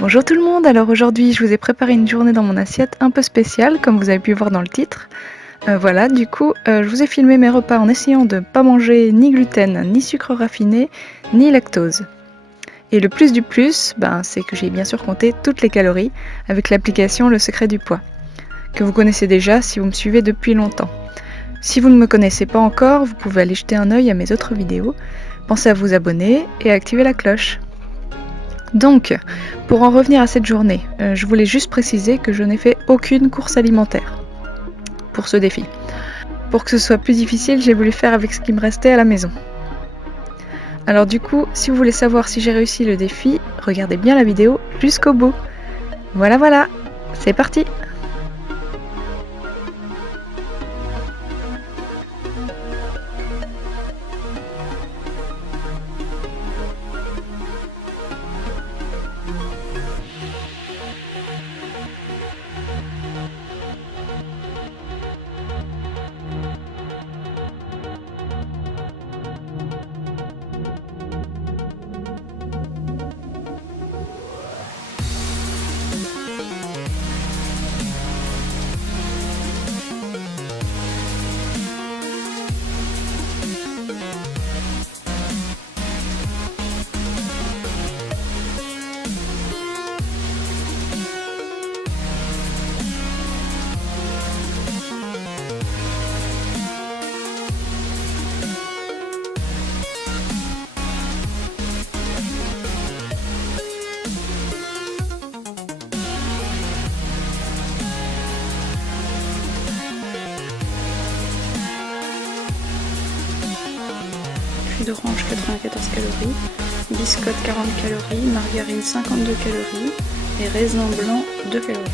Bonjour tout le monde, alors aujourd'hui je vous ai préparé une journée dans mon assiette un peu spéciale comme vous avez pu voir dans le titre. Voilà, du coup je vous ai filmé mes repas en essayant de ne pas manger ni gluten, ni sucre raffiné, ni lactose. Et le plus du plus, c'est que j'ai bien sûr compté toutes les calories avec l'application Le Secret du Poids, que vous connaissez déjà si vous me suivez depuis longtemps. Si vous ne me connaissez pas encore, vous pouvez aller jeter un œil à mes autres vidéos, pensez à vous abonner et à activer la cloche. Donc, pour en revenir à cette journée, je voulais juste préciser que je n'ai fait aucune course alimentaire pour ce défi. Pour que ce soit plus difficile, j'ai voulu faire avec ce qui me restait à la maison. Alors du coup, si vous voulez savoir si j'ai réussi le défi, regardez bien la vidéo jusqu'au bout. Voilà, c'est parti! Jus d'orange 94 calories, biscotte 40 calories, margarine 52 calories et raisin blanc 2 calories.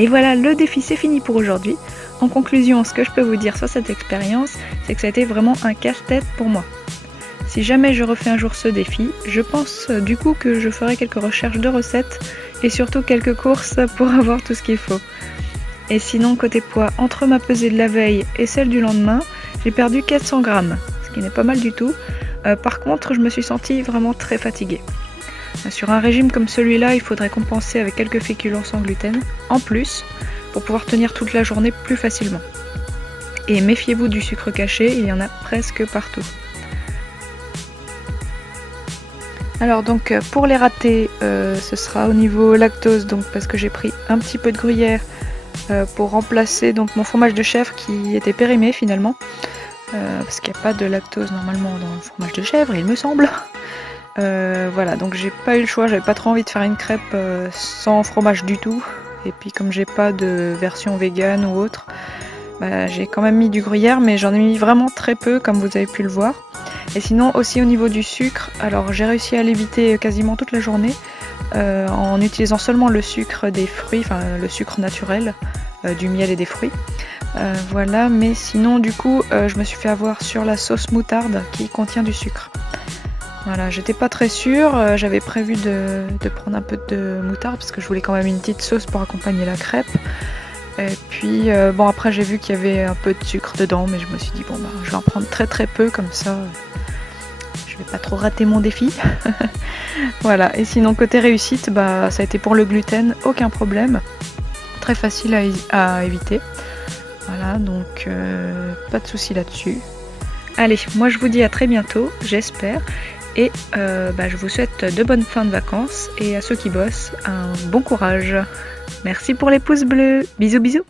Et voilà, le défi c'est fini pour aujourd'hui. En conclusion, ce que je peux vous dire sur cette expérience, c'est que ça a été vraiment un casse-tête pour moi. Si jamais je refais un jour ce défi, je pense du coup que je ferai quelques recherches de recettes et surtout quelques courses pour avoir tout ce qu'il faut. Et sinon, côté poids, entre ma pesée de la veille et celle du lendemain, j'ai perdu 400 grammes, ce qui n'est pas mal du tout. Par contre, je me suis sentie vraiment très fatiguée. Sur un régime comme celui-là, il faudrait compenser avec quelques féculents sans gluten, en plus, pour pouvoir tenir toute la journée plus facilement. Et méfiez-vous du sucre caché, il y en a presque partout. Alors donc pour les ratés, ce sera au niveau lactose, donc parce que j'ai pris un petit peu de gruyère pour remplacer donc mon fromage de chèvre qui était périmé finalement, parce qu'il n'y a pas de lactose normalement dans le fromage de chèvre, il me semble. Voilà, donc j'ai pas eu le choix, j'avais pas trop envie de faire une crêpe sans fromage du tout. Et puis comme j'ai pas de version vegan ou autre, j'ai quand même mis du gruyère, mais j'en ai mis vraiment très peu comme vous avez pu le voir. Et sinon aussi au niveau du sucre, alors j'ai réussi à l'éviter quasiment toute la journée en utilisant seulement le sucre des fruits, enfin le sucre naturel, du miel et des fruits. Voilà, mais sinon du coup je me suis fait avoir sur la sauce moutarde qui contient du sucre. Voilà, j'étais pas très sûre, j'avais prévu de prendre un peu de moutarde parce que je voulais quand même une petite sauce pour accompagner la crêpe. Et puis bon, après j'ai vu qu'il y avait un peu de sucre dedans, mais je me suis dit bon je vais en prendre très très peu comme ça je vais pas trop rater mon défi. Voilà, et sinon côté réussite, ça a été pour le gluten, aucun problème, très facile à éviter. Voilà, donc pas de souci là-dessus. Allez, moi je vous dis à très bientôt, j'espère. Et je vous souhaite de bonnes fins de vacances et à ceux qui bossent, un bon courage. Merci pour les pouces bleus. Bisous bisous.